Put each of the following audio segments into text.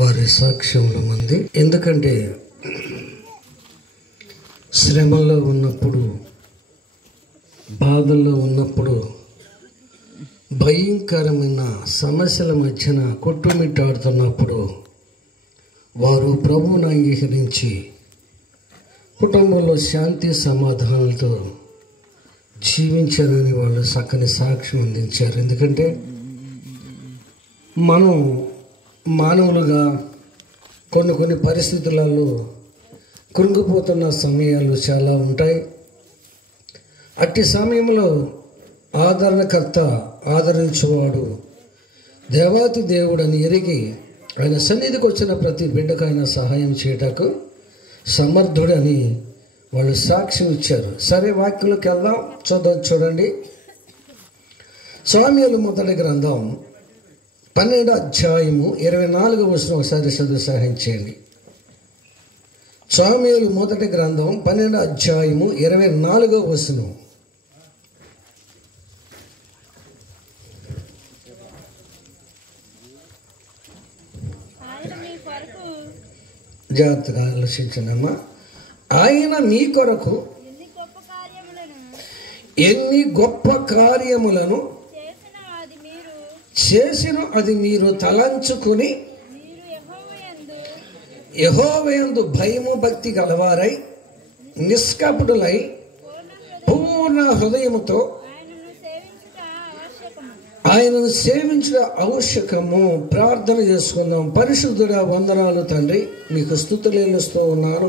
వారి సాక్ష్యముల మంది. ఎందుకంటే శ్రమలో ఉన్నప్పుడు, బాధల్లో ఉన్నప్పుడు, భయంకరమైన సమస్యల మధ్యన కొట్టుమిట్టాడుతున్నప్పుడు వారు ప్రభువును అంగీకరించి కుటుంబంలో శాంతి సమాధానాలతో జీవించారని వాళ్ళు చక్కని సాక్ష్యం అందించారు. ఎందుకంటే మనం మానవులుగా కొన్ని పరిస్థితులలో కృంగిపోతున్న సమయాలు చాలా ఉంటాయి. అట్టి సమయంలో ఆదరణకర్త, ఆదరించేవాడు దేవాతి దేవుడని ఎరిగి ఆయన సన్నిధికి వచ్చిన ప్రతి బిడ్డకు ఆయన సహాయం చేయటకు సమర్థుడని వాళ్ళు సాక్ష్యం ఇచ్చారు. సరే, వాక్యంలోకి వెళ్దాం. చూడండి, సమూయేలు మొదటి గ్రంథం 12వ అధ్యాయము 24వ వచనం ఒకసారి చదువు సహాయం చేయండి. సమూయేలు మొదటి గ్రంథం 12వ అధ్యాయము 24వ వచనం. జాగ్రత్తగా ఆలోచించండమ్మా. ఆయన మీ కొరకు ఎన్ని గొప్ప కార్యములను చేసిన అది మీరు తలంచుకుని యెహోవాయందు భయము భక్తి గలవారై నిష్కపటులై పూర్ణ హృదయముతో ఆయనను సేవించడం ఆవశ్యకము. ప్రార్థన చేసుకుందాం. పరిశుద్ధుడా, వందనాలు తండ్రి, మీకు స్తుతులేలుస్తూ ఉన్నాను.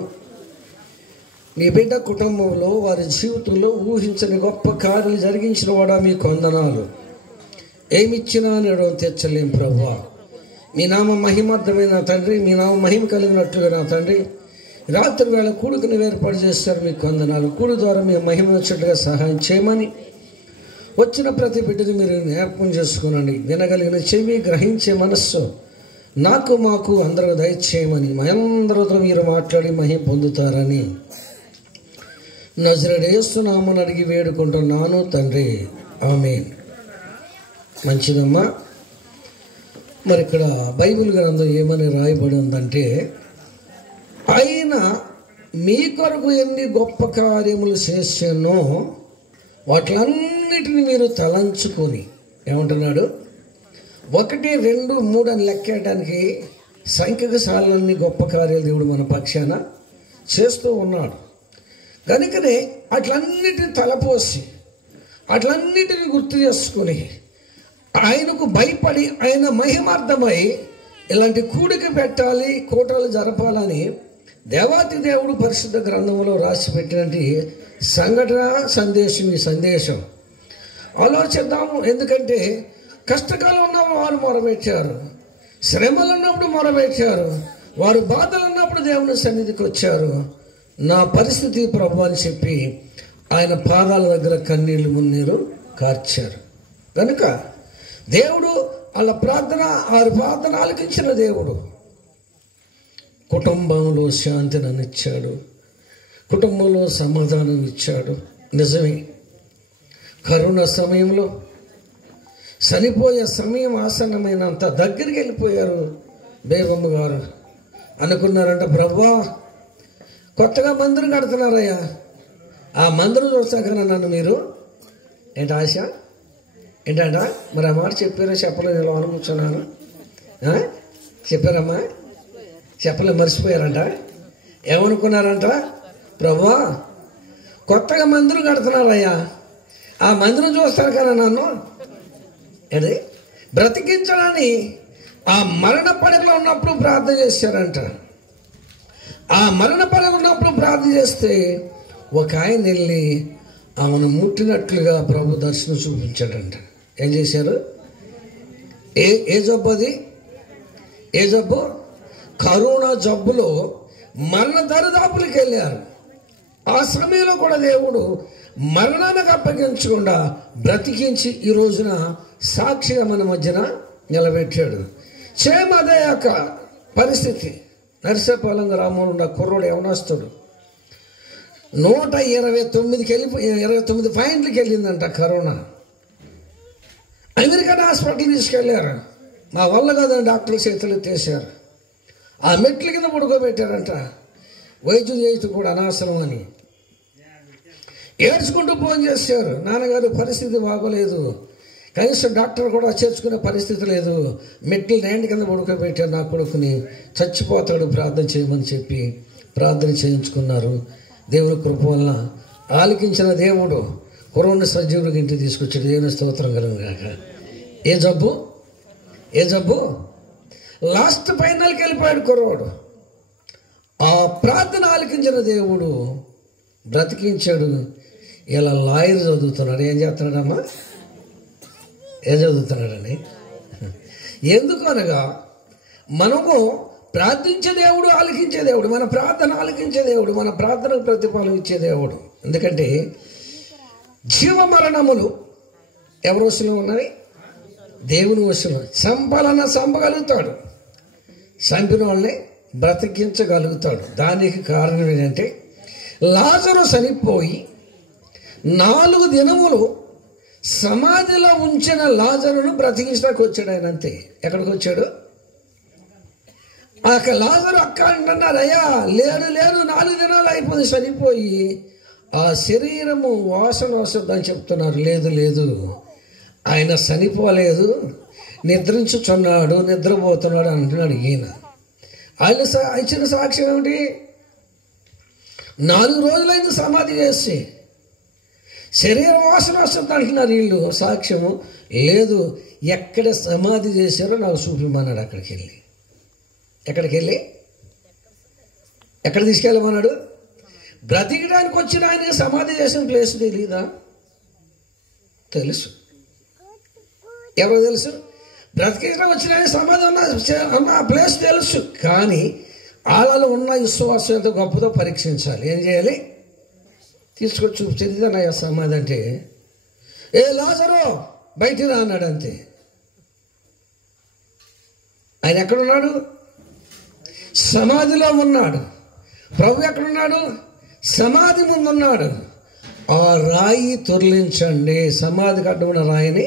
నీ బిడ్డ కుటుంబంలో, వారి జీవితంలో ఊహించని గొప్ప కార్యాలు జరిగించిన వాడా మీకు వందనాలు. ఏమిచ్చినా నేను తెచ్చలేం ప్రభువా. మీ నామ మహిమార్థమైన తండ్రి, మీ నామ మహిమ కలిగినట్లుగా నా తండ్రి, రాత్రి వేళ కూడుకుని ఏర్పాటు చేస్తారు. మీకు వందనాలు. కూడు ద్వారా మీ మహిమ వచ్చేట్టుగా సహాయం చేయమని, వచ్చిన ప్రతి బిడ్డని మీరు జ్ఞాపకం చేసుకునండి. వినగలిగిన చెవి, గ్రహించే మనస్సు నాకు మాకు అందరూ దయచేయమని, మనందరితో మీరు మాట్లాడి మహిమ పొందుతారని నజరేయుడైన యేసు నామమున అడిగి వేడుకుంటున్నాను తండ్రి, ఆమేన్. మంచిదమ్మా. మరి ఇక్కడ బైబిల్ గ్రంథం ఏమని రాయబడి ఉందంటే, ఆయన మీ కొరకు ఎన్ని గొప్ప కార్యములు చేశానో వాటిలన్నిటిని మీరు తలంచుకొని, ఏమంటున్నాడు, 1, 2, 3 అని లెక్కేయడానికి సంఖ్యకు సాలన్నీ గొప్ప కార్యాలు దేవుడు మన పక్షాన చేస్తూ ఉన్నాడు. కనుకనే అట్లన్నిటిని తలపోసి, అట్లన్నిటిని గుర్తు చేసుకుని, ఆయనకు భయపడి, ఆయన మహిమార్థమై ఇలాంటి కూడిక పెట్టాలి, కూటలు జరపాలని దేవాతి దేవుడు పరిశుద్ధ గ్రంథంలో రాసి పెట్టినటువంటి సంఘటన, సందేశం. ఈ సందేశం ఆలోచిద్దాము. ఎందుకంటే కష్టకాలం ఉన్నప్పుడు వారు మొరబెట్టారు, శ్రమలు ఉన్నప్పుడు మొరబెట్టారు, వారు బాధలు ఉన్నప్పుడు దేవుని సన్నిధికి వచ్చారు. నా పరిస్థితి ప్రభు అని చెప్పి ఆయన పాదాల దగ్గర కన్నీళ్లు మున్నీరు కార్చారు. కనుక దేవుడు వాళ్ళ ప్రార్థన, వారి ప్రార్థన ఆలకించిన దేవుడు కుటుంబంలో శాంతిని ఇచ్చాడు, కుటుంబంలో సమాధానం ఇచ్చాడు. నిజమే, కరోనా సమయంలో చనిపోయే సమయం ఆసన్నమైనంత దగ్గరికి వెళ్ళిపోయారు బేబమ్మ గారు. అనుకున్నారంట, ప్రభువా కొత్తగా మందిరం కడుతున్నారయ్యా, ఆ మందిరం చూస్తాక నన్ను మీరు ఏంటి ఆశ ఏంటంట. మరి ఆ మాట చెప్పారో చెప్పలేదు, ఇలా అనుకుంటున్నాను. చెప్పారమ్మా? చెప్పలేదు, మర్చిపోయారంట. ఏమనుకున్నారంట, ప్రభువా కొత్తగా మందిరం కడుతున్నారయ్యా, ఆ మందిరం చూస్తారు కదా నన్ను ఏంటి బ్రతికించడాన్ని. ఆ మరణ పడకలో ఉన్నప్పుడు ప్రార్థన చేశారంట. ఆ మరణ పడకలో ఉన్నప్పుడు ప్రార్థన చేస్తే ఒక ఆయన వెళ్ళి ఆమెను ముట్టినట్లుగా ప్రభు దర్శనం చూపించాడంట. ఏం చేశారు? ఏ జబ్బు అది? ఏ జబ్బు? కరోనా జబ్బులో మరణ దరిదాపులకు వెళ్ళారు. ఆ సమయంలో కూడా దేవుడు మరణానికి అప్పగించకుండా బ్రతికించి ఈ రోజున సాక్షిగా మన మధ్యన నిలబెట్టాడు. అదే యొక్క పరిస్థితి. నర్సపాలెం గ్రామంలో ఉన్న కుర్రోడు యవనస్తుడు 129 పాయింట్లకి వెళ్ళిందంట కరోనా. అమెరికన్ హాస్పిటల్ తీసుకెళ్లారు. మా వల్ల కాదని డాక్టర్లు చేతులు ఎత్తేసారు. ఆ మెట్ల కింద పడుకోబెట్టారంట. వైద్యం చేయటం కూడా అనవసరం అని ఏడ్చుకుంటూ ఫోన్ చేశారు. నాన్నగారు పరిస్థితి బాగోలేదు, కనీసం డాక్టర్ కూడా చేర్చుకునే పరిస్థితి లేదు, మెట్లు నేండి కింద పడుకోబెట్టారు నా కొడుకుని, చచ్చిపోతాడు, ప్రార్థన చేయమని చెప్పి ప్రార్థన చేయించుకున్నారు. దేవుని కృప వలన ఆలకించిన దేవుడు కుర్రోడిని సజీవుడికి ఇంటికి తీసుకొచ్చాడు. దేవుని స్తోత్రం కలుగుగాక. ఏ జబ్బు లాస్ట్ ఫైనల్కి వెళ్ళిపోయాడు కుర్రోడు. ఆ ప్రార్థన ఆలకించిన దేవుడు బ్రతికించాడు. ఇలా లాయర్ చదువుతున్నాడు. ఏం చేస్తున్నాడమ్మా? ఏం చదువుతున్నాడని? ఎందుకు అనగా మనము ప్రార్థించే దేవుడు, ఆలకించే దేవుడు, మన ప్రార్థన ఆలకించే దేవుడు, మన ప్రార్థనకు ప్రతిఫలం ఇచ్చే దేవుడు. ఎందుకంటే జీవ మరణములు ఎవరి వశంలో ఉన్నవి? దేవుని వశంలో. చంపాలన్నా చంపగలుగుతాడు, చంపిన వాళ్ళని బ్రతికించగలుగుతాడు. దానికి కారణం ఏంటంటే లాజరు చనిపోయి 4 దినములు సమాధిలో ఉంచిన లాజరును బ్రతికించడానికి వచ్చాడు ఆయన. అంతే. ఎక్కడికి వచ్చాడు? ఆ లాజరు అక్క అంటున్నారు, అయ్యా లేడు 4 దినాలు అయిపోయింది చనిపోయి, ఆ శరీరము వాసన వస్తుందని చెప్తున్నారు. లేదు ఆయన చనిపోలేదు, నిద్రించుచున్నాడు, నిద్రపోతున్నాడు అంటున్నాడు ఈయన. ఆయన ఇచ్చిన సాక్ష్యం ఏమిటి? 4 రోజులైంది సమాధి చేసి, శరీర వాసన వస్తుంది అంటున్నారు వీళ్ళు. సాక్ష్యము లేదు. ఎక్కడ సమాధి చేశారో నాకు చూపిమన్నాడు. ఎక్కడికి వెళ్ళి ఎక్కడ తీసుకెళ్ళమన్నాడు? బ్రతికడానికి వచ్చిన ఆయనకి సమాధి చేసిన ప్లేస్ తెలీదా? తెలుసు. ఎవరు తెలుసు? బ్రతికించడానికి వచ్చిన ఆయన సమాధి ఉన్న ప్లేస్ తెలుసు. కానీ వాళ్ళలో ఉన్న విశ్వాసం ఎంత గొప్పదో పరీక్షించాలి. ఏం చేయాలి? తీసుకొచ్చి చూపించేది నా సమాధి అంటే, ఏ లాజరు బయటికి రా అన్నాడు. అంతే. ఆయన ఎక్కడున్నాడు? సమాధిలో ఉన్నాడు. ప్రభు ఎక్కడున్నాడు? సమాధి ముందున్నాడు. ఆ రాయి తొర్లించండి, సమాధికి అడ్డున్న రాయిని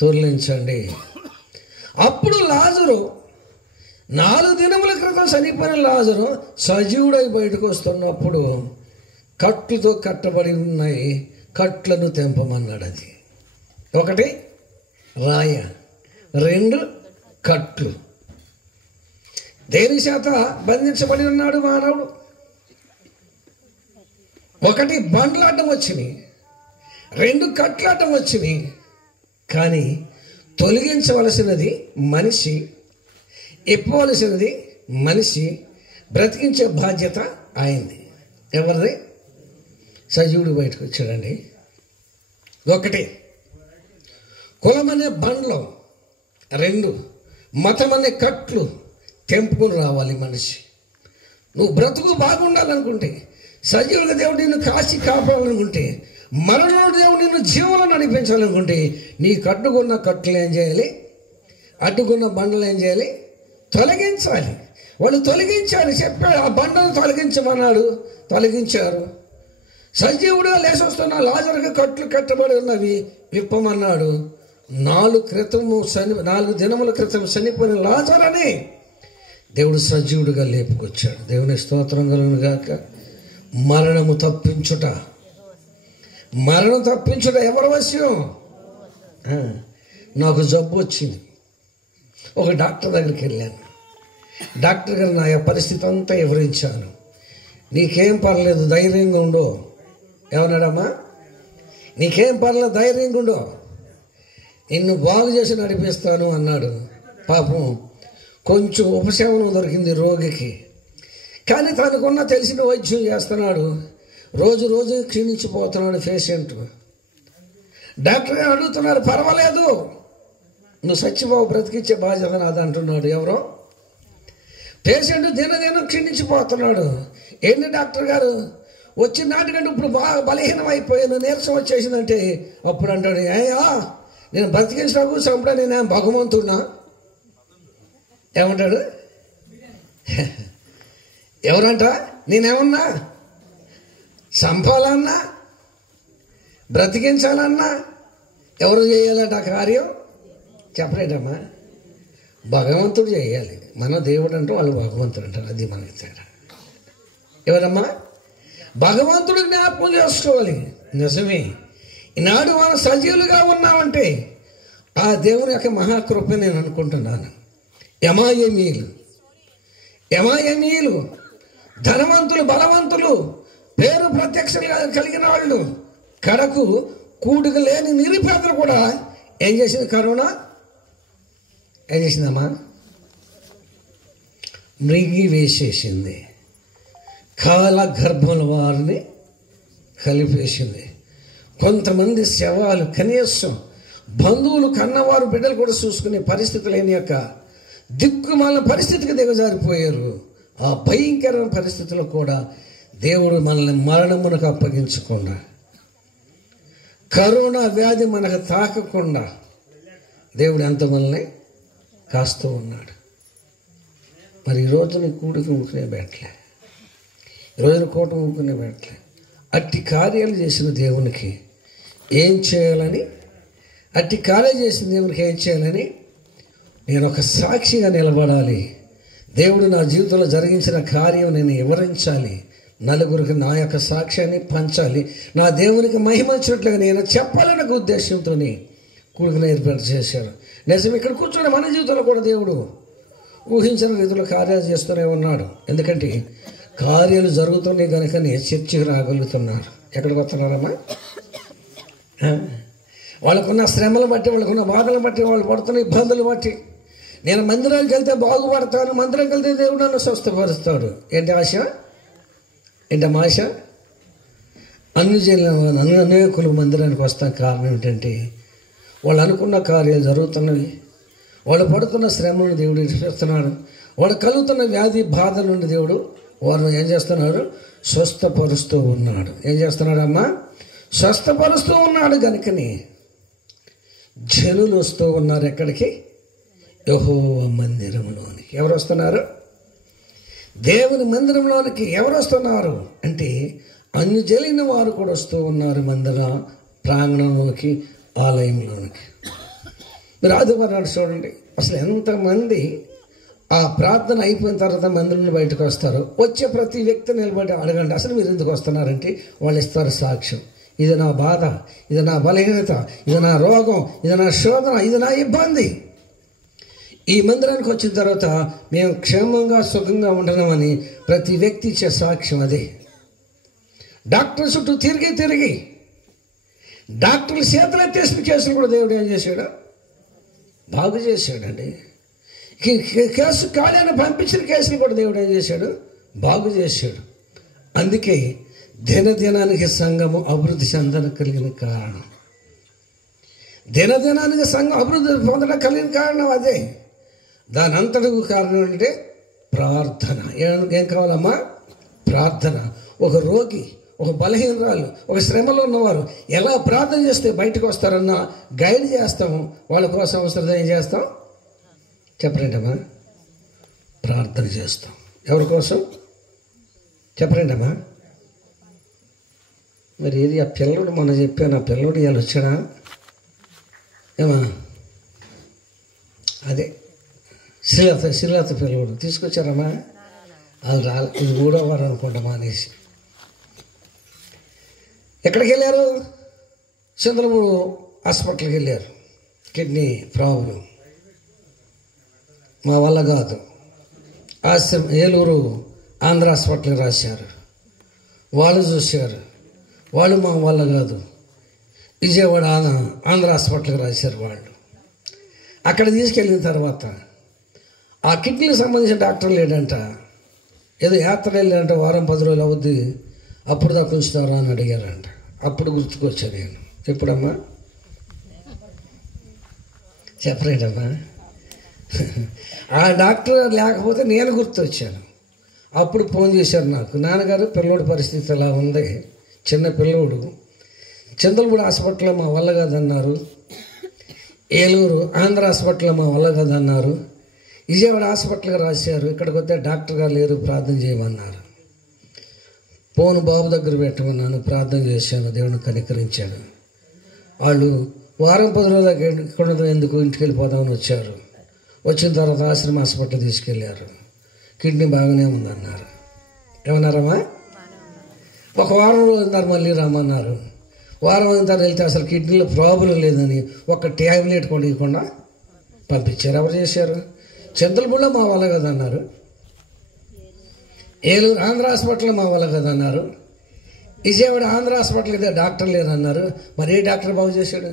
తొర్లించండి. అప్పుడు లాజరు 4 దినముల క్రితం చనిపోయిన లాజరు సజీవుడై బయటకు వస్తున్నప్పుడు కట్లతో కట్టబడి ఉన్నాయి, కట్లను తెంపమన్నాడు. అది 1 రాయ, 2 కట్లు. దేని చేత బంధించబడి ఉన్నాడు మానవుడు? 1 బండ్లాటం వచ్చినాయి, 2 కట్లాటం వచ్చినాయి. కానీ తొలగించవలసినది మనిషి, ఇప్పవలసినది మనిషి, బ్రతికించే బాధ్యత ఆయనది. ఎవరిది? సజీవుడు బయటకు వచ్చాడండి. 1 కులం అనే బండ్లో, 2 మతం అనే కట్లు తెంపుకొని రావాలి మనిషి. నువ్వు బ్రతుకు బాగుండాలనుకుంటే, సజీవుడిగా దేవుడు నిన్ను కాచి కాపాడాలనుకుంటే, మరణంలో దేవుడు నిన్ను జీవంలో నడిపించాలనుకుంటే, నీకు అడ్డుకున్న కట్లు ఏం చేయాలి? అడ్డుకున్న బండలు ఏం చేయాలి? తొలగించాలి. వాళ్ళు తొలగించాలి చెప్పాడు. ఆ బండను తొలగించమన్నాడు, తొలగించారు. సజీవుడుగా లేసొస్తున్న లాజరుకి కట్లు కట్టబడి ఉన్నవి విప్పమన్నాడు. 4 దినముల క్రితం చనిపోయిన లాజరుని దేవుడు సజీవుడిగా లేపుకొచ్చాడు. దేవుని స్తోత్రం కలుగును గాక. మరణం తప్పించుట ఎవరి వశం? నాకు జబ్బు వచ్చింది, ఒక డాక్టర్ దగ్గరికి వెళ్ళాను. డాక్టర్ గారు నా పరిస్థితి అంతా వివరించాను. నీకేం పర్లేదు, ధైర్యంగా ఉండు. ఏమన్నాడమ్మా? నీకేం పర్లేదు, ధైర్యంగా ఉండు, నిన్ను బాగు చేసి నడిపిస్తాను అన్నాడు. పాపం కొంచెం ఉపశమనం దొరికింది రోగికి. కానీ తనకున్న తెలిసిన వైద్యం చేస్తున్నాడు. రోజు క్షీణించిపోతున్నాడు పేషెంట్. డాక్టర్ గారు అడుగుతున్నారు, పర్వాలేదు, నువ్వు సచ్చిబాబు బ్రతికించే బాధ్యత నాది అంటున్నాడు. ఎవరో పేషెంట్ దినదినం క్షీణించిపోతున్నాడు. ఏంటి డాక్టర్ గారు, వచ్చిన నాటికంటే ఇప్పుడు బాగా బలహీనం అయిపోయాను, నీరసం వచ్చేసిందంటే అప్పుడు అంటాడు, అయ్యా నేను బ్రతికించడానికి చంపడా, నేనేం భగవంతుడినా? ఏమంటాడు? ఎవరంట? నేనేమన్నా చంపాలన్నా బ్రతికించాలన్నా ఎవరు చేయాలట ఆ కార్యం? చెప్పలేదమ్మా. భగవంతుడు చేయాలి, మన దేవుడు అంటే వాళ్ళు భగవంతుడు అంటారు. అది మనకి తేడా. ఎవరమ్మా? భగవంతుడు జ్ఞాపకం చేసుకోవాలి. నిజమే, ఈనాడు మనం సజీవులుగా ఉన్నామంటే ఆ దేవుని యొక్క మహాకృప నేను అనుకుంటున్నాను. యమాయమీలు ధనవంతులు, బలవంతులు, పేరు ప్రత్యక్షంగా కలిగిన వాళ్ళు, కడకు కూడుక లేని నిరుపేదలు కూడా ఏం చేసింది? కరోనా ఏం చేసిందమ్మా? మృగి వేసేసింది, కాల గర్భముల వారిని కలిపేసింది. కొంతమంది శవాలు, కనీసం బంధువులు కన్నవారు బిడ్డలు కూడా చూసుకునే పరిస్థితి లేని యొక్క దిక్కుమాల పరిస్థితికి దిగజారిపోయారు. ఆ భయంకరమైన పరిస్థితిలో కూడా దేవుడు మనల్ని మరణమునకు అప్పగించకుండా, కరోనా వ్యాధి మనకు తాకకుండా దేవుడు ఎంత మనల్ని కాస్తూ ఉన్నాడు. మరి ఈరోజు నీ కూడికి ఊకునే పెట్టలే, ఈరోజు కోట ఊకునే పెట్టలే. అట్టి కార్యాలు చేసిన దేవునికి ఏం చేయాలని, అట్టి కార్యాలు చేసిన దేవునికి ఏం చేయాలని నేను ఒక సాక్షిగా నిలబడాలి. దేవుడు నా జీవితంలో జరిగించిన కార్యం నేను వివరించాలి, నలుగురికి నా యొక్క సాక్ష్యాన్ని పంచాలి, నా దేవునికి మహిమించినట్లుగా నేను చెప్పాలనే ఉద్దేశంతో కూడికను ఏర్పాటు చేశాడు. నిజం, ఇక్కడ కూర్చొని మన జీవితంలో కూడా దేవుడు ఊహించిన రీతిలో కార్యాలు చేస్తూనే ఉన్నాడు. ఎందుకంటే కార్యాలు జరుగుతున్నాయి కనుకనే చర్చికి రాగలుగుతున్నారు. ఎక్కడికి వస్తున్నారమ్మా? వాళ్ళకున్న శ్రమలు బట్టి, వాళ్ళకున్న బాధలు బట్టి, వాళ్ళు పడుతున్న ఇబ్బందులు బట్టి, నేను మందిరానికి వెళ్తే బాగుపడతాను, మందిరానికి వెళ్తే దేవుడు నన్ను స్వస్థపరుస్తాడు. ఏంటి ఆశ? ఏంటమ్మా ఆశ? అనేకులు మందిరానికి వస్తాను. కారణం ఏంటంటే వాళ్ళు అనుకున్న కార్యాలు జరుగుతున్నవి, వాళ్ళు పడుతున్న శ్రమను దేవుడు చేస్తున్నాడు, వాళ్ళు కలుగుతున్న వ్యాధి బాధ నుండి దేవుడు వారిని ఏం చేస్తున్నాడు? స్వస్థపరుస్తూ ఉన్నాడు. ఏం చేస్తున్నాడమ్మా? స్వస్థపరుస్తూ ఉన్నాడు. కనుకని జనులు వస్తూ ఉన్నారు. ఎక్కడికి? యెహోవా మందిరంలోనికి. ఎవరు వస్తున్నారు? దేవుని మందిరంలోనికి ఎవరు వస్తున్నారు అంటే అన్ని జరిగిన వారు కూడా వస్తూ ఉన్నారు మందిర ప్రాంగణంలోకి, ఆలయంలోనికి. మీరు ఆదివారం చూడండి, అసలు ఎంతమంది ఆ ప్రార్థన అయిపోయిన తర్వాత మందిరం నుండి బయటకు వస్తారు. వచ్చే ప్రతి వ్యక్తి నిలబడి అడగండి, అసలు మీరు ఎందుకు వస్తున్నారంటే వాళ్ళు ఇస్తారు సాక్ష్యం. ఇది నా బాధ, ఇది నా బలహీనత, ఇది నా రోగం, ఇది నా శోధన, ఇది నా ఇబ్బంది. ఈ మందిరానికి వచ్చిన తర్వాత మేము క్షేమంగా సుఖంగా ఉండడమని ప్రతి వ్యక్తి ఇచ్చే సాక్ష్యం అదే. డాక్టర్ చుట్టూ తిరిగి డాక్టర్లు చేతులు ఎత్తేసిన కేసులు కూడా దేవుడు ఏం చేశాడు? బాగు చేశాడండి. కేసు ఖాళీని పంపించిన కేసులు కూడా దేవుడు ఏం చేశాడు? బాగు చేశాడు. అందుకే దినదినానికి సంఘము అభివృద్ధి చెందడం కలిగిన కారణం, దినదినానికి సంఘం అభివృద్ధి పొందడం కలిగిన కారణం అదే. దాని అంతటికి కారణం అంటే ప్రార్థన. ఏం కావాలమ్మా? ప్రార్థన. ఒక రోగి, ఒక బలహీనరాలు, ఒక శ్రమలో ఉన్నవారు ఎలా ప్రార్థన చేస్తే బయటకు వస్తారన్న గైడ్ చేస్తాము. వాళ్ళ కోసం అవసరం ఏం చేస్తాం? చెప్పరేంటమ్మా? ప్రార్థన చేస్తాం. ఎవరి కోసం చెప్పరేంటమ్మా? మరి ఏది ఆ పిల్లడు మొన్న చెప్పాను, ఆ పిల్లడు ఇవాళ వచ్చాడా ఏమా? అదే శ్రీలత పిల్లడు తీసుకొచ్చారమ్మా? అది రాలే, ఇది 3వ వారం అనుకుంటా మానేసి. ఎక్కడికి వెళ్ళారు? చంద్రమూడు హాస్పిటల్కి వెళ్ళారు. కిడ్నీ ప్రాబ్లం, మా వల్ల కాదు. ఏలూరు ఆంధ్ర హాస్పిటల్కి రాశారు. వాళ్ళు చూశారు, వాళ్ళు మా వల్ల కాదు. విజయవాడ ఆంధ్ర హాస్పిటల్కి రాశారు వాళ్ళు. అక్కడ తీసుకెళ్ళిన తర్వాత ఆ కిడ్నీకి సంబంధించిన డాక్టర్ లేడంట. ఏదో యాత్ర వెళ్ళారంట, వారం 10 రోజులు అవుద్ది, అప్పుడు దాకా ఉంచుతారా అని అడిగారంట. అప్పుడు గుర్తుకొచ్చాను నేను. ఎప్పుడమ్మా? చెప్పరేటమ్మా? ఆ డాక్టర్ లేకపోతే నేను గుర్తొచ్చాను. అప్పుడు ఫోన్ చేశారు నాకు, నాన్నగారు పిల్లోడి పరిస్థితి ఎలా ఉంది, చిన్న పిల్లోడు, చంద్రమూడు హాస్పిటల్లో మా వల్ల కాదన్నారు, ఏలూరు ఆంధ్ర హాస్పిటల్లో మా వల్ల కాదన్నారు, విజయవాడ హాస్పిటల్కి రాశారు, ఇక్కడికి వస్తే డాక్టర్ గారు లేరు, ప్రార్థన చేయమన్నారు. ఫోన్ బాబు దగ్గర పెట్టమన్నాను, ప్రార్థన చేశాను, దేవుని కనికరించాడు. వాళ్ళు వారం 10 రోజులు ఇక్కడ ఎందుకు ఇంటికి వెళ్ళిపోదామని వచ్చారు. వచ్చిన తర్వాత ఆశ్రమ హాస్పిటల్ తీసుకెళ్ళారు. కిడ్నీ బాగానే ఉందన్నారు. ఏమన్నారమ్మా? ఒక వారం రోజున్నారు, మళ్ళీ రమ్మన్నారు. వారం అయిన తర్వాత వెళ్తే అసలు కిడ్నీలో ప్రాబ్లం లేదని ఒక ట్యాబ్లెట్ కూడా ఇవ్వకుండా పంపించారు. ఎవరు చేశారు? చింతలపూడిలో మా వల్ల కదా అన్నారు. ఏలూరు ఆంధ్ర హాస్పిటల్లో మా వల్ల కదా అన్నారు. విజయవాడ ఆంధ్ర హాస్పిటల్ అయితే డాక్టర్ లేదన్నారు. మరి ఏ డాక్టర్ బాగు చేశాడు?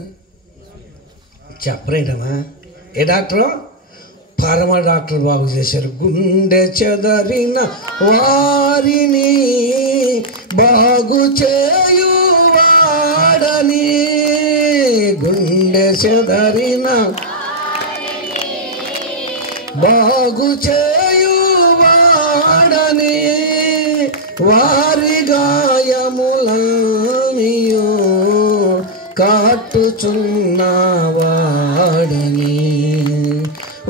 చెప్పరేటమ్మా? ఏ డాక్టరు? పరమ డాక్టర్ బాగు చేశారు. గుండె చెదరిన వారిని బాగు చేయువాడని, గుండె చెదరిన బాగు చేయువాడని, వారి గాయములనియు కాటుచున్నవాడని,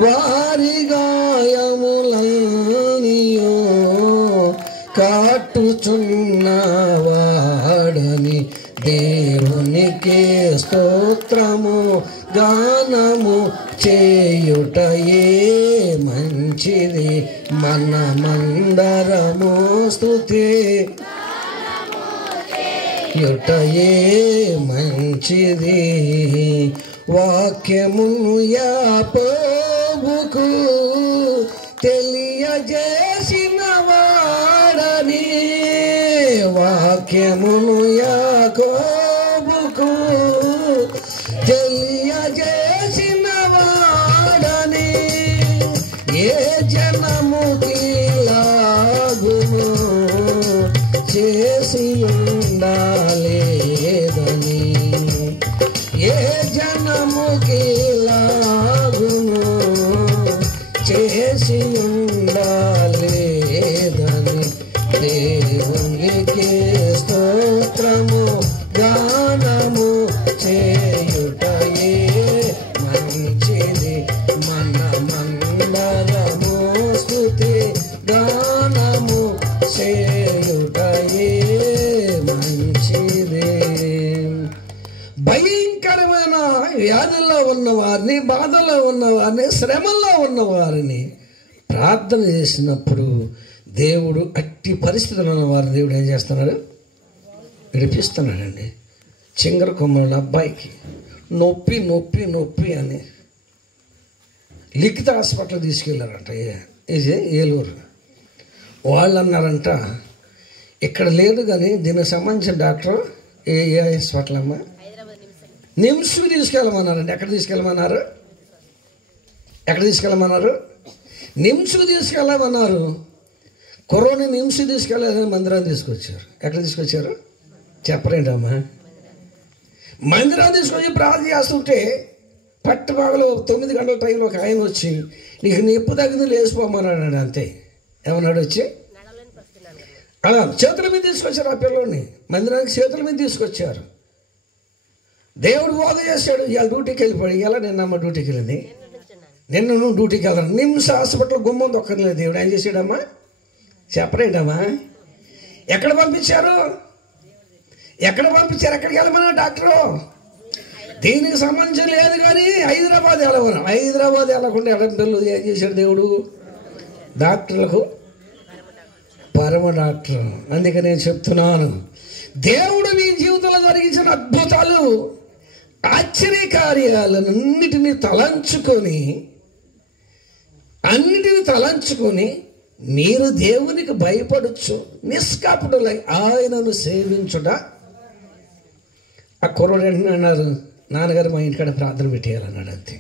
వారి గాయములనియు కాటుచున్నవాడని, దేవునికి స్తోత్రము గానము చేయుటయే మంచిది, మనమందరము స్తుతి యుటయే మంచిది. వాక్యమును యాకోబుకు తెలియజేసిన వాడని, వాక్యమును యాకోబుకు తెలియజేసిన వాడని, ఏ జనముకి లాగును చేసి ఉండాలేదని, ఏ జనముకి లాగును చేసి ఉండాలేదని, దేవునికి స్తోత్రము గానము చేయుటయే మంచిది, మనమందరము స్తుతి గానము చేయుటయే మంచిది. భయంకరమైన వ్యాధుల్లో ఉన్నవారిని, బాధల్లో ఉన్నవారిని, శ్రమల్లో ఉన్నవారిని ప్రార్థన చేసినప్పుడు దేవుడు అట్టి పరిస్థితుల్లో ఉన్న వారిని దేవుడు ఏం చేస్తున్నాడు? విడిపిస్తున్నాడండి. చింగర కొమ్మల అబ్బాయికి నొప్పి నొప్పి నొప్పి అని లిఖిత హాస్పిటల్ తీసుకెళ్ళారంట. ఇది ఏలూరు. వాళ్ళు అన్నారంట ఇక్కడ లేదు కానీ దీనికి సంబంధించిన డాక్టర్ ఏ హాస్పిటల్ అమ్మా? నిమ్స్కి తీసుకెళ్ళమన్నారండి. ఎక్కడ తీసుకెళ్ళమన్నారు? ఎక్కడ తీసుకెళ్ళమన్నారు? నిమ్స్కి తీసుకెళ్ళమన్నారు. కరోనా నిమ్స్కి తీసుకెళ్ళాలని మందిరాన్ని తీసుకొచ్చారు. ఎక్కడ తీసుకొచ్చారు? చెప్పరేంటమ్మా? మందిరాన్ని తీసుకొచ్చి ప్రార్థన చేస్తుంటే పట్టుబాగలో 9 గంటల టైంలో ఒక ఆయన వచ్చి నీకు నొప్పి తగ్గింది లేచిపోమన్నాడు. అంతే. ఏమన్నాడు? వచ్చి అలా చేతుల మీద తీసుకొచ్చారు. ఆ పిల్లోని మందిరానికి చేతుల మీద తీసుకొచ్చారు. దేవుడు బాగు చేశాడు. ఇవాళ డ్యూటీకి వెళ్ళిపోయాడు. ఇలా నిన్నమ్మ డ్యూటీకి వెళ్ళింది. నిన్న నువ్వు డ్యూటీకి వెళ్తాను. నిమ్స్ హాస్పిటల్ గుమ్మం దొక్కర్లేదు. దేవుడు ఏం చేశాడమ్మా? చెప్పరేంటమ్మా? ఎక్కడ పంపించారు? ఎక్కడ పంపించారు? ఎక్కడికి వెళ్ళమన్నా డాక్టరు? దీనికి సంబంధించి లేదు కానీ హైదరాబాద్ వెళ్ళమన్నా. హైదరాబాద్ వెళ్ళకుండా పిల్లలు ఏం చేశాడు దేవుడు? డాక్టర్లకు పరమ డాక్టర్. అందుకే నేను చెప్తున్నాను, దేవుడు నీ జీవితంలో జరిగించిన అద్భుతాలు, ఆశ్చర్యకార్యాలన్నిటినీ తలంచుకొని మీరు దేవునికి భయపడచ్చు, నిష్కాపుడులై ఆయనను సేవించుట. ఆ కుర్రోడు అన్నారు, నాన్నగారు మా ఇంటికాడ ప్రార్థన పెట్టేయాలన్నాడు. అంతే.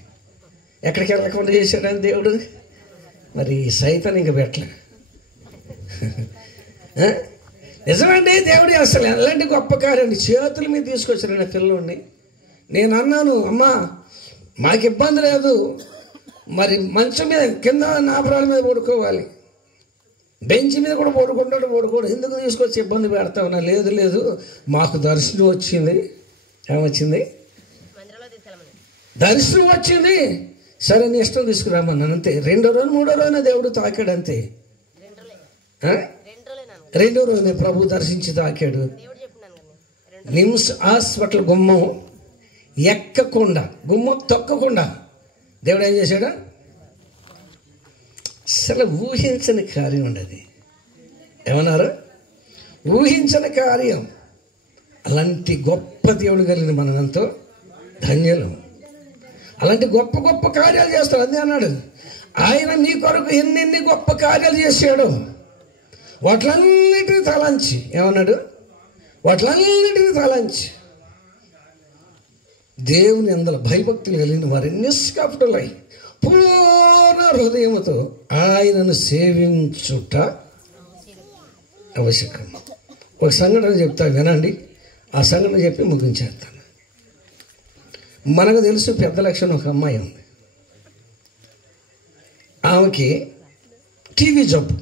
ఎక్కడికి వెళ్ళకుండా చేశాడని దేవుడు. మరి సైతాన్ని ఇంకా పెట్టలే. నిజమండి, దేవుడి అసలు ఎలాంటి గొప్ప కార్యాన్ని చేతుల మీద తీసుకొచ్చారండి ఆ పిల్లోడిని. నేను అన్నాను, అమ్మా మాకు ఇబ్బంది లేదు, మరి మంచం మీద కింద నాపరాల మీద పడుకోవాలి, బెంచ్ మీద కూడా పడుకోడు, ఎందుకు తీసుకొచ్చి ఇబ్బంది పెడతావునా? లేదు లేదు, మాకు దర్శనం వచ్చింది. ఏమొచ్చింది? దర్శనం వచ్చింది. సరే నీ ఇష్టం తీసుకురామన్నాను. అంతే. 2వ రోజు 3వ రోజున దేవుడు తాకాడు. అంతే. 2వ రోజునే ప్రభు దర్శించి తాకాడు. నిమ్స్ హాస్పిటల్ గుమ్మం ఎక్కకుండా, గుమ్మం తొక్కకుండా దేవుడు ఏం చేశాడు? అసలు ఊహించని కార్యం అండి అది. ఏమన్నారు? ఊహించని కార్యం. అలాంటి గొప్ప దేవుడు కలిగిన మనం ఎంతో ధన్యులం. అలాంటి గొప్ప గొప్ప కార్యాలు చేస్తాడు. అదే అన్నాడు, ఆయన నీ కొరకు ఎన్నెన్ని గొప్ప కార్యాలు చేశాడు. వాటిలన్నిటిని తలంచి, ఏమన్నాడు? వాటిలన్నిటిని తలంచి దేవుని అందరూ భయభక్తులు కలిగిన వారి నిష్కపటులై పూర్ణ హృదయముతో ఆయనను సేవించుట ఆవశ్యకం. ఒక సంఘటన చెప్తా, వినండి. ఆ సంఘటన చెప్పి ముగించేస్తాను. మనకు తెలుసు, పెద్ద లక్షణం ఒక అమ్మాయి ఉంది. ఆమెకి టీవీ జబ్బు.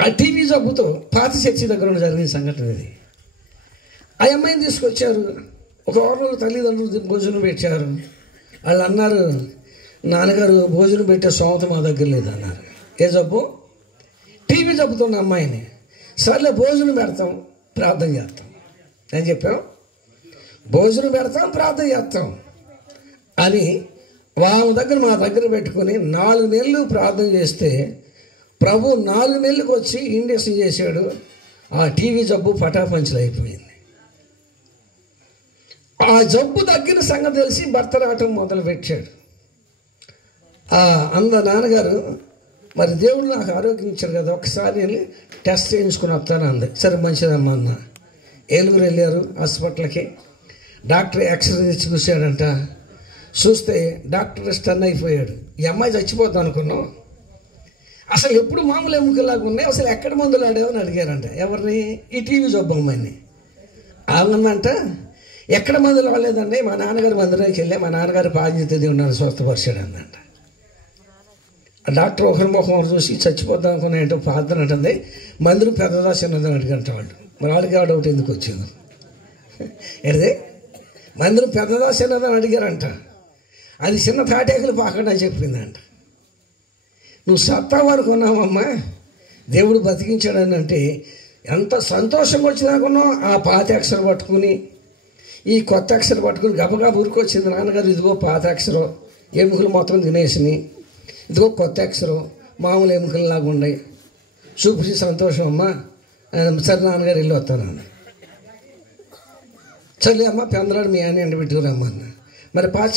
ఆ టీవీ జబ్బుతో పాత చర్చి దగ్గర జరిగిన సంఘటన ఇది. ఆ అమ్మాయిని తీసుకొచ్చారు. ఒక వారంలో తల్లిదండ్రులు భోజనం పెట్టారు. వాళ్ళు అన్నారు, నాన్నగారు భోజనం పెట్టే స్తోమత మా దగ్గర లేదన్నారు. ఏ జబ్బు? టీవీ జబ్బుతో ఉన్న అమ్మాయిని. సర్లే భోజనం పెడతాం, ప్రార్థన చేస్తాం అని చెప్పాం. భోజనం పెడతాం, ప్రార్థన చేస్తాం అని వాళ్ళ దగ్గర మా దగ్గర పెట్టుకుని 4 నెలలు ప్రార్థన చేస్తే ప్రభు 4 నెలలకు వచ్చి ఇండక్షన్ చేశాడు. ఆ టీవీ జబ్బు పటాపంచలు అయిపోయింది. ఆ జబ్బు తగ్గిన సంగతి తెలిసి భర్త రావటం మొదలు పెట్టాడు. నాన్నగారు, మరి దేవుడు నాకు ఆరోగ్యం ఇచ్చాడు కదా, ఒకసారి వెళ్ళి టెస్ట్ చేయించుకుని వస్తాను అంది. సరే మంచిదమ్మా అన్న. ఏలుగురు వెళ్ళారు హాస్పిటల్కి. డాక్టర్ ఎక్స్రే తెచ్చి చూశాడంట. చూస్తే డాక్టర్ స్టన్ అయిపోయాడు. ఈ అమ్మాయి చచ్చిపోతాం అనుకున్నాం. అసలు ఎప్పుడు మామూలు ఎముకలాగా ఉన్నాయి, అసలు ఎక్కడ మందులు ఆడావని అడిగారంట. ఎవరిని? ఈ టీవీ జబ్బు అమ్మాయిని. ఆనందంట, ఎక్కడ మందులు ఆడలేదండి, మా నాన్నగారు మందిరానికి వెళ్ళే మా నాన్నగారు బాధ్యత దేవుడు స్వస్థపరిచాడు అందంట. ఆ డాక్టర్ ఒకరి ముఖం చూసి చచ్చిపోతాం అనుకున్నా ఏంటో ప్రార్థన అంటుంది. మందిరం పెద్దదా చిన్నదని అడిగంట వాళ్ళు. మరి వాళ్ళకి ఆ డౌట్ ఎందుకు వచ్చింది? ఏదే మందిరం పెద్దదా చిన్నదని అడిగారంట. అది చిన్న తాటేకలు పాకండి అని చెప్పిందంట. నువ్వు సత్తావు అనుకున్నావమ్మా, దేవుడు బతికించాడని అంటే ఎంత సంతోషంగా వచ్చిందనుకున్నావు. ఆ పాత అక్షరం పట్టుకుని ఈ కొత్త అక్షరం పట్టుకుని గబగా ఊరికొచ్చింది. నాన్నగారు ఇదిగో పాత అక్షరం, ఎముకలు మొత్తం తినేసినాయి, ఇదిగో కొత్త అక్షరం, మామూలు ఎముకలలాగా ఉన్నాయి, చూపించి సంతోషం అమ్మా. సరే నాన్నగారు వెళ్ళి వస్తాను అన్న. చల్లి అమ్మ పెందలాడు మీ ఆయన ఎండబెట్టుకురమ్మా అన్న. మరి పాత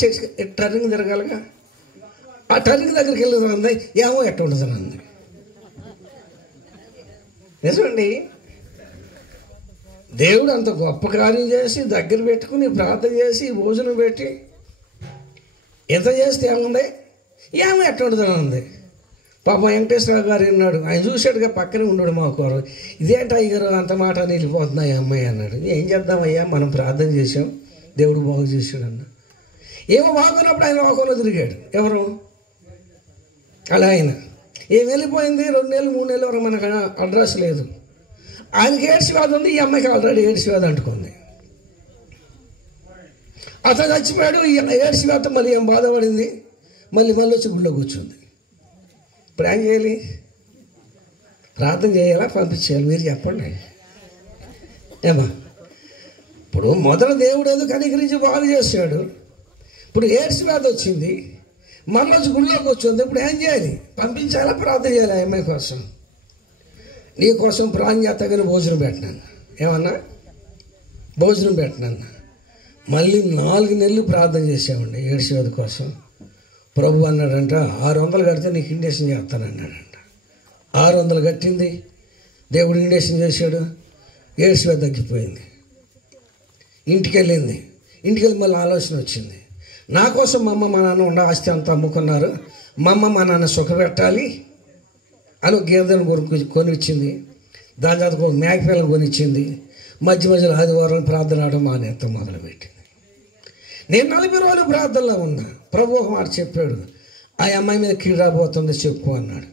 టర్నింగ్ తిరగాలిగా. ఆ టర్నింగ్ దగ్గరికి వెళ్ళదు అంది. ఏమో ఎట్ట ఉండదు అంది. నిజమండి, దేవుడు అంత గొప్ప కార్యం చేసి దగ్గర పెట్టుకుని ప్రార్థన చేసి భోజనం పెట్టి ఎంత చేస్తే ఏముంది, ఏమో ఎట్ట ఉండదు అంది. పాప వెంకటేశ్వరరావు గారు విన్నాడు. ఆయన చూశాడుగా, పక్కనే ఉన్నాడు మా కూర. ఇదేంటి అయ్యారు అంత మాట వెళ్ళిపోతున్నాయి అమ్మాయి అన్నాడు. ఏం చేద్దామయ్యా, మనం ప్రార్థన చేసాం, దేవుడు బాగు చేశాడు అన్న. ఏమో బాగున్నప్పుడు ఆయన లోకంలో తిరిగాడు. ఎవరు? అలా ఆయన ఏం వెళ్ళిపోయింది. 2 నెలలు 3 నెలలు వరకు మనకు అడ్రస్ లేదు. ఆయనకి ఎయిడ్స్ వ్యాధి ఉంది, ఈ అమ్మాయికి ఆల్రెడీ ఎయిడ్స్ వ్యాధి అంటుకుంది. అతను చచ్చిపోయాడు. ఈ ఎయిడ్స్ వ్యాధి మళ్ళీ ఏం బాధపడింది, మళ్ళీ వచ్చి గుళ్ళో కూర్చుంది. ఇప్పుడు ఏం చేయాలి? ప్రార్థన చేయాలా, పంపించేయాలి? మీరు చెప్పండి. ఏమా, ఇప్పుడు మొదట దేవుడు ఏదో కనికరించి బాగు చేశాడు. ఇప్పుడు ఎయిడ్స్ వ్యాధి వచ్చింది, మళ్ళీ గుళ్ళోకి వచ్చింది. ఇప్పుడు ఏం చేయాలి? పంపించాలా, ప్రార్థన చేయాలి? ఆ అమ్మాయి కోసం, నీ కోసం ప్రాణం చేస్తాగానే భోజనం పెట్టినాను. ఏమన్నా? భోజనం పెట్టినాను. మళ్ళీ 4 నెలలు ప్రార్థన చేసామండి ఎయిడ్స్ వ్యాధి కోసం. ప్రభు అన్నాడంట, 600 కడితే నీకు ఇండక్షన్ చేస్తానన్నాడంట. 600 కట్టింది. దేవుడు ఇండక్షన్ చేశాడు. ఎయిడ్స్ వ్యాధి తగ్గిపోయింది. ఇంటికి వెళ్ళింది. ఇంటికి వెళ్ళి మళ్ళీ ఆలోచన వచ్చింది. నా కోసం మా అమ్మ మా నాన్న ఉండ ఆస్తి అంతా అమ్ముకున్నారు, మా అమ్మ మా నాన్న సుఖపెట్టాలి అని ఒక గేదెను కొనిచ్చింది. దాని తర్వాత ఒక మేకపిల్లను కొనిచ్చింది. మధ్యలో ఆదివారం ప్రార్థన ఆడడం మానేత్తం మొదలుపెట్టింది. నేను 40 రోజులు ప్రార్థనలో ఉన్నా. ప్రభు ఒక మాట చెప్పాడు, ఆ అమ్మాయి మీద కీడు రాబోతుంది చెప్పు అన్నాడు.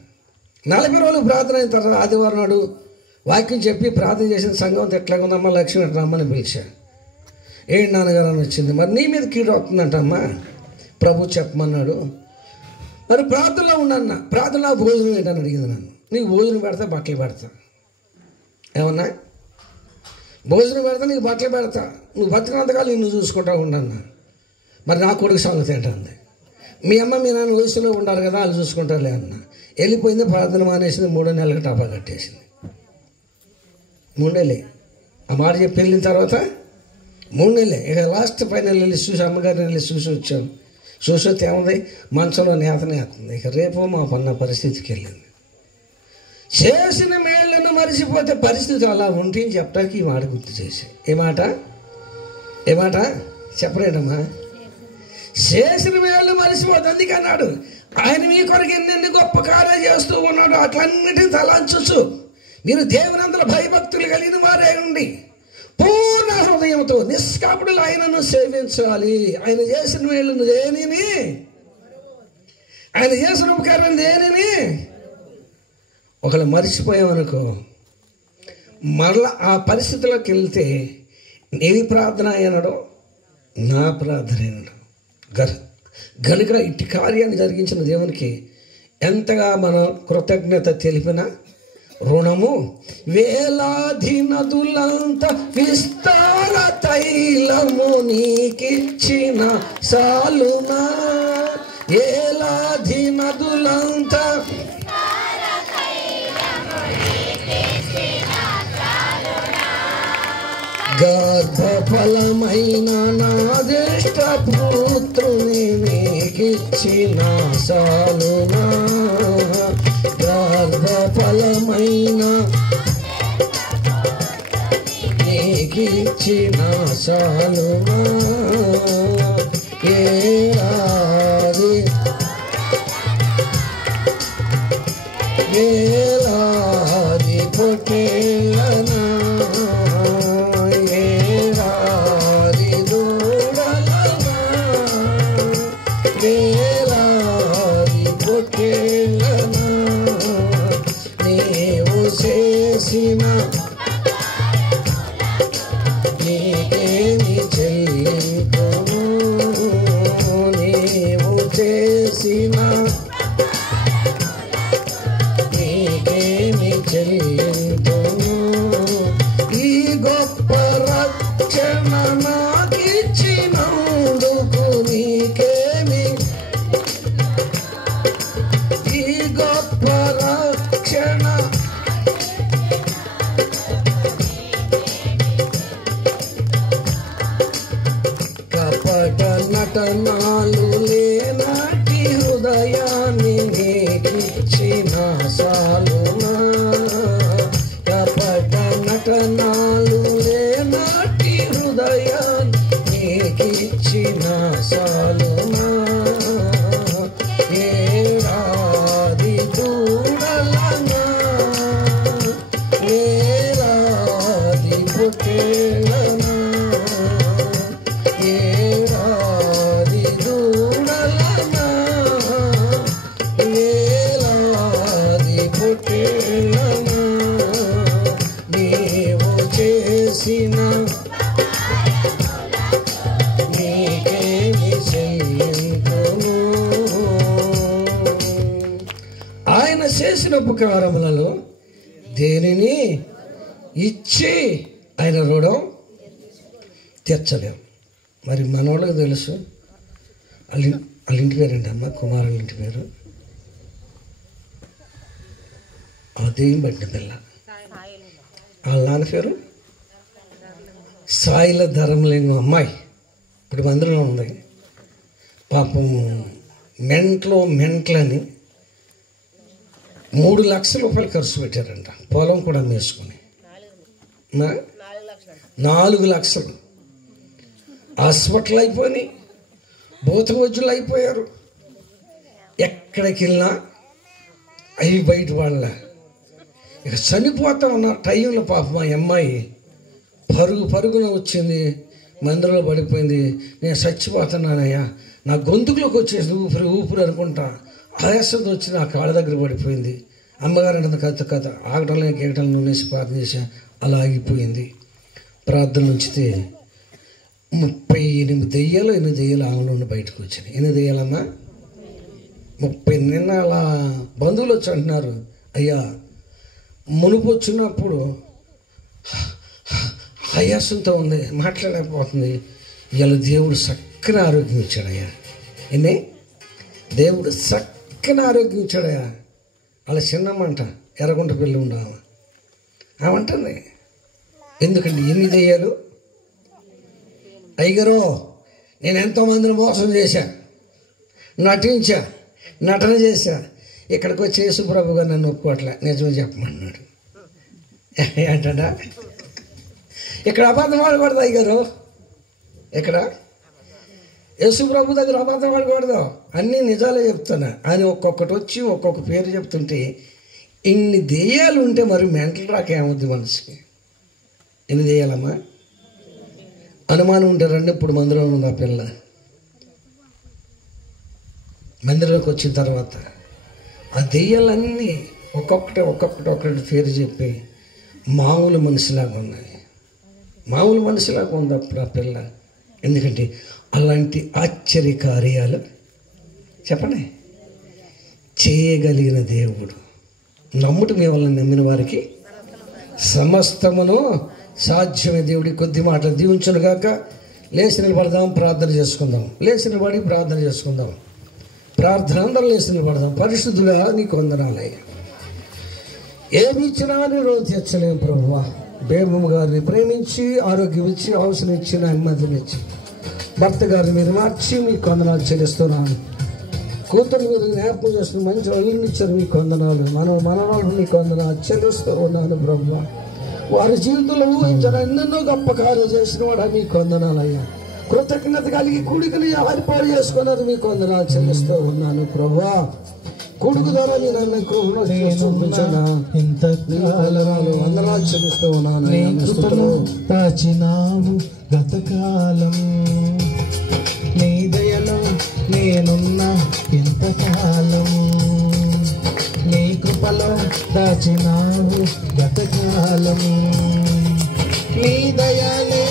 40 రోజులు ప్రార్థన అయిన తర్వాత ఆదివారం నాడు వాక్యం చెప్పి ప్రార్థన చేసిన సంఘం ఎట్లాగా ఉందమ్మా, లక్ష్మి రమ్మని పిలిచా. ఏంటి నాన్నగారు అని వచ్చింది. మరి నీ మీద కీడు అవుతుందంటమ్మా, ప్రభు చెప్పమన్నాడు. మరి ప్రార్థనలో ఉండన్నా, ప్రార్థనలో భోజనం ఏంటని అడిగింది నన్ను. నీకు భోజనం పెడతా, బట్టలు పెడతా. ఏమన్నా? భోజనం పెడతా, నీకు బట్టలు పెడతా, నువ్వు బతికినంతకాలం నిన్ను చూసుకుంటా ఉండన్నా. మరి నా కొడుకు సంగతి ఏంటంది. మీ అమ్మ మీ నాన్న వయసులో ఉండాలి కదా, వాళ్ళు చూసుకుంటారులే అన్న. వెళ్ళిపోయింది, ప్రార్థన మానేసింది, 3 నెలలకు టాపా కట్టేసింది. 3 నెలలే ఆ మాట చెప్పి వెళ్ళిన తర్వాత 3 నెలలే. ఇక లాస్ట్ ఫైనల్ వెళ్ళి చూసి, అమ్మగారిని వెళ్ళి చూసి వచ్చాను. చూసి వస్తే ఏముంది, మంచంలో నేతనేస్తుంది. ఇక రేపు మా పన్న పరిస్థితికి వెళ్ళింది. చేసిన మేళ్లను మరిచిపోతే పరిస్థితి అలా ఉంటుందని చెప్పడానికి ఈ మాట గుర్తు చేసి, ఏ మాట చెప్పలేదమ్మా. చేసిన మేళ్ళు మరిచిపోతే అందుకే అన్నాడు, ఆయన మీ కొరకు ఎన్నెన్ని గొప్ప కార్యాలు చేస్తూ ఉన్నాడు. అట్లన్నిటిని తలాంచచ్చు. మీరు దేవుని అందరూ భయభక్తులు కలిగిన వారే ఉండి పూర్ణ హృదయంతో నిష్కాపుడులు ఆయనను సేవించాలి. ఆయన చేసిన మేళ్ళను దేనిని, ఆయన చేసిన ఉపకారం దేనిని ఒకళ్ళు మర్చిపోయామనుకో, మరలా ఆ పరిస్థితిలోకి వెళ్తే నీవి ప్రార్థన అయినడో నా ప్రార్థన అయినడో. గనుక ఇట్టి కార్యాన్ని జరిగించిన దేవునికి ఎంతగా మనం కృతజ్ఞత తెలిపిన రుణము వేలాది నదులంత విస్తార తైలము నీకిచ్చిన సాలునా. వేలాది నదులంత గర్భఫలమైన నాదిష్ట పుత్రుని నీకిచ్చిన సాలునా. గర్భఫలమైన నీకిచ్చిన సాలునా. వేలాది పొట్టేలనా, వేలాది పొట్టేలనా నీవు చేసిన నీకేమి చెల్లింపును. నీవు చేసిన నీకేమి చెల్లింపును. ఈ గొప్ప రక్షణ నాకిచ్చినందుకు నీకేమి, ఈ గొప్ప రక్షణ కపట నటనాలు లేనాటి హృదయాన్ని నీకిచ్చిన సాలునా. కపట నటనాలు లేనాటి హృదయాన్ని నీకిచ్చిన సాలునా. వేలాది దూడలనా, వేలాది పొట్టేలనా, వేలాది దూడలనా, వేలాది పొట్టేలనా నీవు చేసిన నీకేమి చెల్లింపును. ఆయన చేసిన ఉపకారములలో దేనిని ఇచ్చి ఆయన రుణం తీర్చలేము. మరి మనోళ్ళకి తెలుసు. వాళ్ళ ఇంటి పేరేంటి అమ్మ? కుమారుల ఇంటి పేరు అదేం బట్టి పిల్ల. వాళ్ళ నాన్న పేరు సాయిల ధర్మలింగం. అమ్మాయి ఇప్పుడు మందిరంలో ఉంది. పాపం మెంట్లని 3 లక్షల రూపాయలు ఖర్చు పెట్టారంట. పొలం కూడా మేసుకొని 4 లక్షలు. హాస్పిటల్ అయిపోయి భూత వైద్యులు అయిపోయారు. ఎక్కడికి వెళ్ళినా అవి బయట వాళ్ళ. ఇక చనిపోతా ఉన్న టైంలో పాపం మా అమ్మాయి పరుగున వచ్చింది, మందిరంలో పడిపోయింది. నేను చచ్చిపోతున్నానయ్యా, నా గొంతుకులోకి వచ్చేసి ఊపిరి అనుకుంటా. ఆయాసంతో వచ్చి నా కాళ్ళ దగ్గర పడిపోయింది. అమ్మగారు అంటే కథ ఆగటంలో గీగటం నూనెసి ప్రార్థన చేసా, అలా ఆగిపోయింది. ప్రార్థన ఉంచితే 38 దెయ్యాలు ఆమెలో బయటకు వచ్చినాయి. ఎన్ని దెయ్యాలమ్మా? 30. నిన్న అలా బంధువులు వచ్చి అంటున్నారు, అయ్యా మునుపు వచ్చినప్పుడు ఆయాసంతో ఉంది, మాట్లాడలేకపోతుంది. ఇలా దేవుడు చక్కని ఆరోగ్యం ఇచ్చాడయ్యా. దేవుడు చక్కని ఆరోగ్యం ఇచ్చాడయా. వాళ్ళ చిన్నమ్మంట ఎర్రగుంట పెళ్ళి ఉండవు ఆమంటుంది. ఎందుకండి ఎన్ని దెయ్యాలు? అయ్యగారు నేను ఎంతోమందిని మోసం చేశా, నటన చేశా, ఇక్కడికి వచ్చి యేసుప్రభు గారు నన్ను ఒప్పుకోవట్లే, నిజమే చెప్పమన్నాడు. ఏంటడా ఇక్కడ అబద్ధం ఆడకూడదు అయ్యగారు, ఇక్కడ యేసుప్రభు దగ్గర అబద్ధం ఆడకూడదు, అన్నీ నిజాలే చెప్తున్నా అని ఒక్కొక్కటి వచ్చి ఒక్కొక్క పేరు చెప్తుంటే ఇన్ని దెయ్యాలు ఉంటే మరి మెంటల్ రాక ఏమవుద్ది మనసుకి? ఎన్ని దెయ్యాలమ్మా? అనుమానం ఉంటే రండి, ఇప్పుడు మందిరంలో ఉంది ఆ పిల్ల. మందిరంలోకి వచ్చిన తర్వాత ఆ దెయ్యాలన్నీ ఒక్కొక్కటి పేరు చెప్పి మామూలు మనిషిలాగా ఉన్నాయి. మామూలు మనిషిలాగా ఉంది అప్పుడు ఆ పిల్ల. ఎందుకంటే అలాంటి ఆశ్చర్య కార్యాలు చెప్పండి చేయగలిగిన దేవుడు. నమ్ముట మీ వల్ల నమ్మిన వారికి సమస్తమును సాధ్యమే. దేవుడి కొద్ది మాటలు దీవించును గాక. లేచి నిలబడదాం, ప్రార్థన చేసుకుందాం. లేచి నిలబడి ప్రార్థన చేసుకుందాం. ప్రార్థన అందరం లేచి నిలబడదాం. పరిశుద్ధుడా నీకు వందనాలయ్యా. ఏమి ఇచ్చినా నీ రోజు తెచ్చలేము ప్రభువా. బేబమ్మ గారిని ప్రేమించి ఆరోగ్యం ఇచ్చి అవసరం ఇచ్చి నెమ్మదినిచ్చి భర్త గారిని మీరు మార్చి మీకు వందనాలు చెల్లిస్తున్నాను. కూతురు మీరు జ్ఞాపకం చేస్తున్న మంచి అల్లుని ఇచ్చారు, మీకు వందనాలు. మనవాళ్ళు మీకు వందనాలు చెల్లిస్తూ ఉన్నాను ప్రభువా. వారి జీవితంలో ఊహించిన ఎన్నెన్నో గొప్ప కార్యాలు చేసిన వాడు మీకు వందనాలయ్యా. కృతజ్ఞత కలిగి కూడికని ఏర్పాటు చేసుకున్నారు, మీకు వందనాలు చెల్లిస్తూ ఉన్నాను ప్రభువా. కొడుకు ద్వారా నేను వందనాలు చెల్లిస్తూ ఉన్నాను. దాచినావు గతకాలం, నీ దయలో నేనున్నా ఎంతకాలం, నీ కృపలో దాచినావు గతకాలం, నీ దయలే